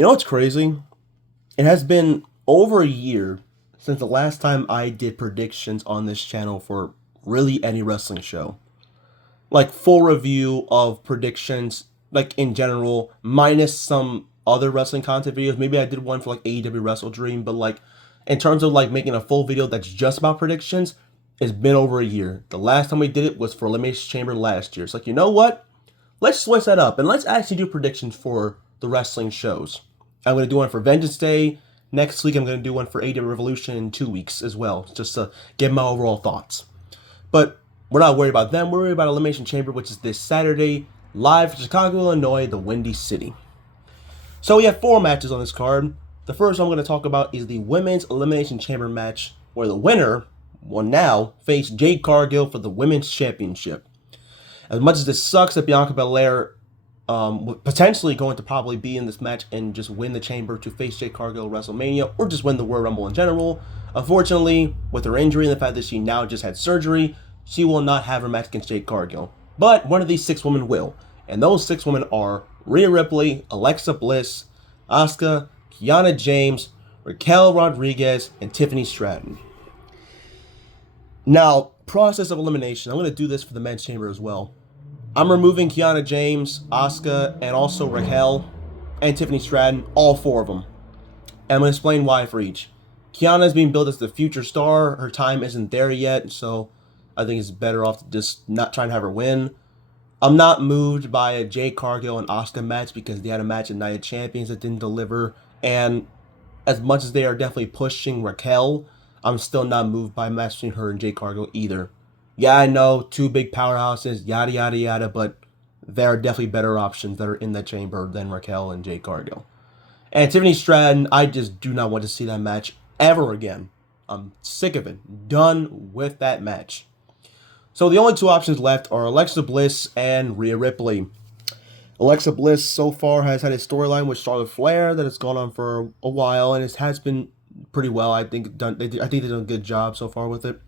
You know what's crazy? It has been over a year since the last time I did predictions on this channel for really any wrestling show. Like full review of predictions, like in general, minus some other wrestling content videos. Maybe I did one for like AEW Wrestle Dream, but like in terms of like making a full video that's just about predictions, it's been over a year. The last time we did it was for Elimination Chamber last year. It's like, you know what? Let's switch that up and let's actually do predictions for the wrestling shows. I'm going to do one for Vengeance Day. Next week, I'm going to do one for AEW Revolution in 2 weeks as well, just to give my overall thoughts. But we're not worried about them. We're worried about Elimination Chamber, which is this Saturday, live from Chicago, Illinois, the Windy City. So we have 4 matches on this card. The first one I'm going to talk about is the Women's Elimination Chamber match, where the winner, one now, faced Jade Cargill for the Women's Championship. As much as this sucks that Bianca Belair potentially going to probably be in this match and just win the chamber to face Jade Cargill at WrestleMania, or just win the Royal Rumble in general, unfortunately, with her injury and the fact that she now just had surgery, she will not have her match against Jade Cargill. But one of these 6 women will. And those 6 women are Rhea Ripley, Alexa Bliss, Asuka, Kiana James, Raquel Rodriguez, and Tiffany Stratton. Now, process of elimination. I'm going to do this for the men's chamber as well. I'm removing Kiana James, Asuka, and also Raquel, and Tiffany Stratton, all 4 of them. And I'm going to explain why for each. Kiana is being billed as the future star. Her time isn't there yet, so I think it's better off to just not try and have her win. I'm not moved by a Jade Cargill and Asuka match because they had a match at Night of Champions that didn't deliver. And as much as they are definitely pushing Raquel, I'm still not moved by a match between her and Jade Cargill either. Yeah, I know, 2 big powerhouses, yada, yada, yada, but there are definitely better options that are in the chamber than Raquel and Jade Cargill. And Tiffany Stratton, I just do not want to see that match ever again. I'm sick of it. Done with that match. So the only 2 options left are Alexa Bliss and Rhea Ripley. Alexa Bliss so far has had a storyline with Charlotte Flair that has gone on for a while, and it has been pretty well. I think they've done a good job so far with it.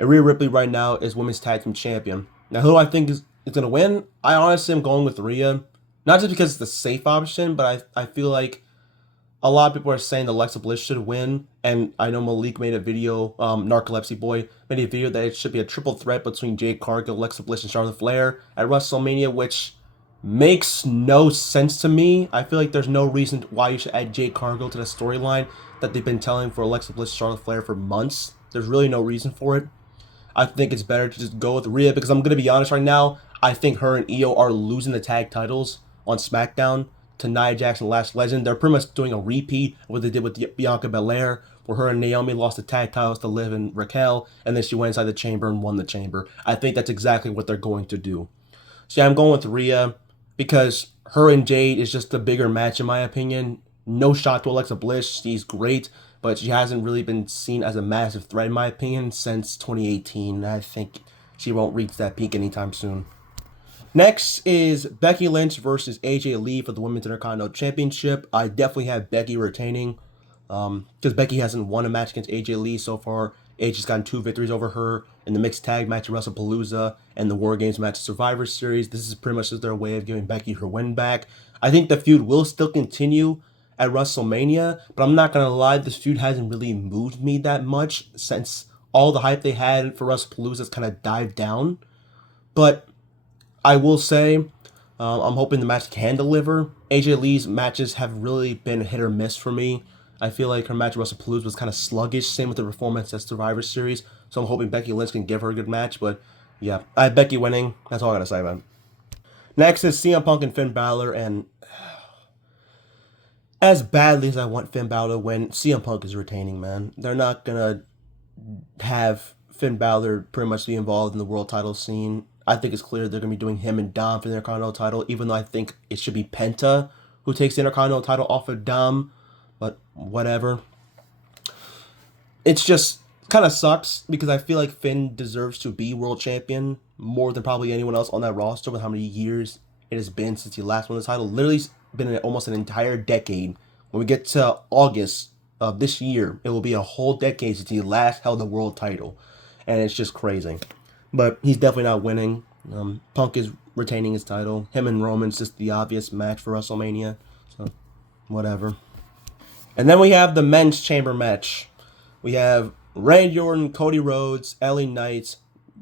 And Rhea Ripley right now is Women's Tag Team Champion. Now, who I think is going to win? I honestly am going with Rhea. Not just because it's the safe option, but I feel like a lot of people are saying Alexa Bliss should win. And I know Malik made a video, Narcolepsy Boy, made a video that it should be a triple threat between Jade Cargill, Alexa Bliss, and Charlotte Flair at WrestleMania, which makes no sense to me. I feel like there's no reason why you should add Jade Cargill to the storyline that they've been telling for Alexa Bliss, Charlotte Flair for months. There's really no reason for it. I think it's better to just go with Rhea because I'm going to be honest right now. I think her and Io are losing the tag titles on SmackDown to Nia Jax and Last Legend. They're pretty much doing a repeat of what they did with Bianca Belair, where her and Naomi lost the tag titles to Liv and Raquel, and then she went inside the chamber and won the chamber. I think that's exactly what they're going to do. So yeah, I'm going with Rhea because her and Jade is just a bigger match in my opinion. No shot to Alexa Bliss. She's great, but she hasn't really been seen as a massive threat, in my opinion, since 2018. I think she won't reach that peak anytime soon. Next is Becky Lynch versus AJ Lee for the Women's Intercontinental Championship. I definitely have Becky retaining because Becky hasn't won a match against AJ Lee so far. AJ's gotten 2 victories over her in the mixed tag match at WrestlePalooza and the War Games match at Survivor Series. This is pretty much just their way of giving Becky her win back. I think the feud will still continue at WrestleMania, but I'm not gonna lie, this feud hasn't really moved me that much since all the hype they had for WrestlePalooza has kind of died down. But I will say, I'm hoping the match can deliver. AJ Lee's matches have really been hit or miss for me. I feel like her match at WrestlePalooza was kind of sluggish, same with the performance at Survivor Series, so I'm hoping Becky Lynch can give her a good match, but yeah, I have Becky winning. That's all I gotta say about it. Next is CM Punk and Finn Balor, and as badly as I want Finn Balor to win, CM Punk is retaining, man. They're not gonna have Finn Balor pretty much be involved in the world title scene. I think it's clear they're gonna be doing him and Dom for the Intercontinental title, even though I think it should be Penta who takes the Intercontinental title off of Dom, but whatever. It's just kind of sucks because I feel like Finn deserves to be world champion more than probably anyone else on that roster with how many years it has been since he last won the title. Literally been almost an entire decade. When we get to August of this year, it will be a whole decade since he last held the world title. And it's just crazy. But he's definitely not winning. Punk is retaining his title. Him and Roman's just the obvious match for WrestleMania. So Whatever. And then we have the men's chamber match. We have Randy Orton, Cody Rhodes, LA Knight,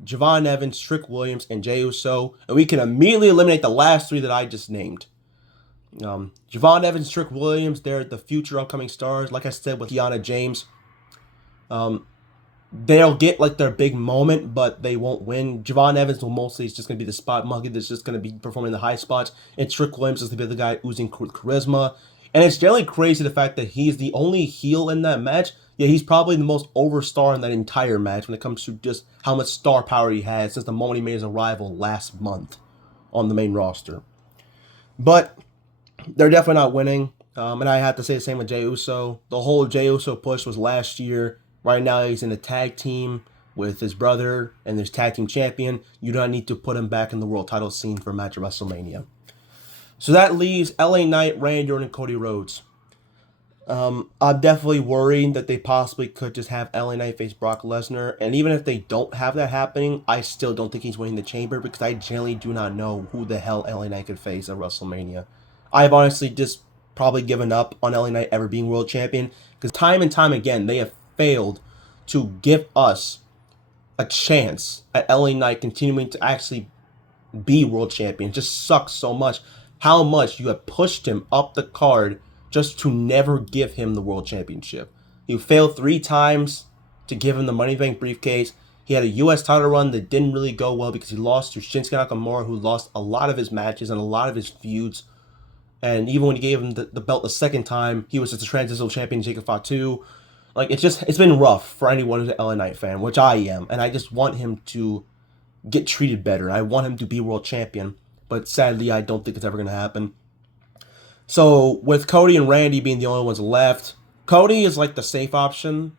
Javon Evans, Trick Williams, and Jey Uso. And we can immediately eliminate the last three that I just named. Javon Evans, Trick Williams, they're the future upcoming stars. Like I said with Kiana James, they'll get like their big moment, but they won't win. Javon Evans will mostly is just going to be the spot monkey that's just going to be performing the high spots. And Trick Williams is going to be the guy oozing charisma. And it's generally crazy the fact that he's the only heel in that match. Yeah, he's probably the most over star in that entire match when it comes to just how much star power he has since the moment he made his arrival last month on the main roster. But they're definitely not winning. And I have to say the same with Jey Uso. The whole Jey Uso push was last year. Right now he's in a tag team with his brother and his tag team champion. You don't need to put him back in the world title scene for a match at WrestleMania. So that leaves LA Knight, Randy Orton, and Cody Rhodes. I'm definitely worried that they possibly could just have LA Knight face Brock Lesnar. And even if they don't have that happening, I still don't think he's winning the chamber because I generally do not know who the hell LA Knight could face at WrestleMania. I've honestly just probably given up on LA Knight ever being world champion because time and time again they have failed to give us a chance at LA Knight continuing to actually be world champion. It just sucks so much how much you have pushed him up the card just to never give him the world championship. You failed 3 times to give him the Money Bank briefcase. He had a U.S. title run that didn't really go well because he lost to Shinsuke Nakamura, who lost a lot of his matches and a lot of his feuds. And even when he gave him the belt the second time, he was just a transitional champion, Jacob Fatu. Like, it's been rough for anyone who's an LA Knight fan, which I am. And I just want him to get treated better. I want him to be world champion. But sadly, I don't think it's ever going to happen. So, with Cody and Randy being the only ones left, Cody is like the safe option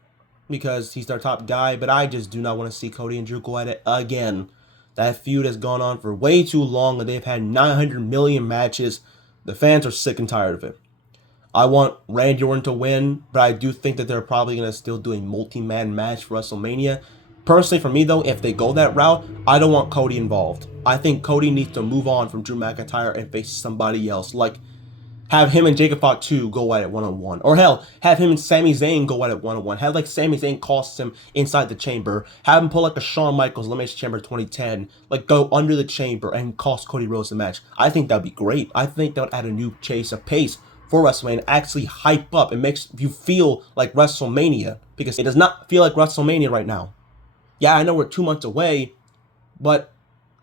because he's their top guy, but I just do not want to see Cody and Drew go at it again. That feud has gone on for way too long, and they've had 900 million matches. The fans are sick and tired of it. I want Randy Orton to win, but I do think that they're probably going to still do a multi-man match for WrestleMania. Personally, for me, though, if they go that route, I don't want Cody involved. I think Cody needs to move on from Drew McIntyre and face somebody else. Like, have him and Jacob Fatu go at it one-on-one. Or hell, have him and Sami Zayn go at it one-on-one. Have like Sami Zayn cost him inside the chamber. Have him pull like a Shawn Michaels Elimination Chamber 2010. Like go under the chamber and cost Cody Rhodes the match. I think that'd be great. I think that would add a new chase of pace for WrestleMania. Actually hype up. It makes you feel like WrestleMania. Because it does not feel like WrestleMania right now. Yeah, I know we're 2 months away. But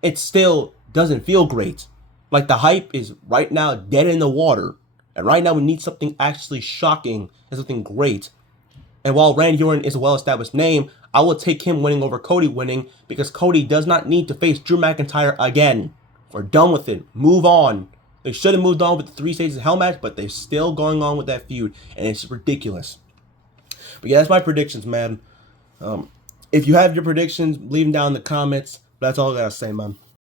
it still doesn't feel great. Like, the hype is right now dead in the water. And right now we need something actually shocking and something great. And while Randy Orton is a well-established name, I will take him winning over Cody winning because Cody does not need to face Drew McIntyre again. We're done with it. Move on. They should have moved on with the 3 stages of Hell match, but they're still going on with that feud. And it's ridiculous. But yeah, that's my predictions, man. If you have your predictions, leave them down in the comments. But that's all I gotta say, man.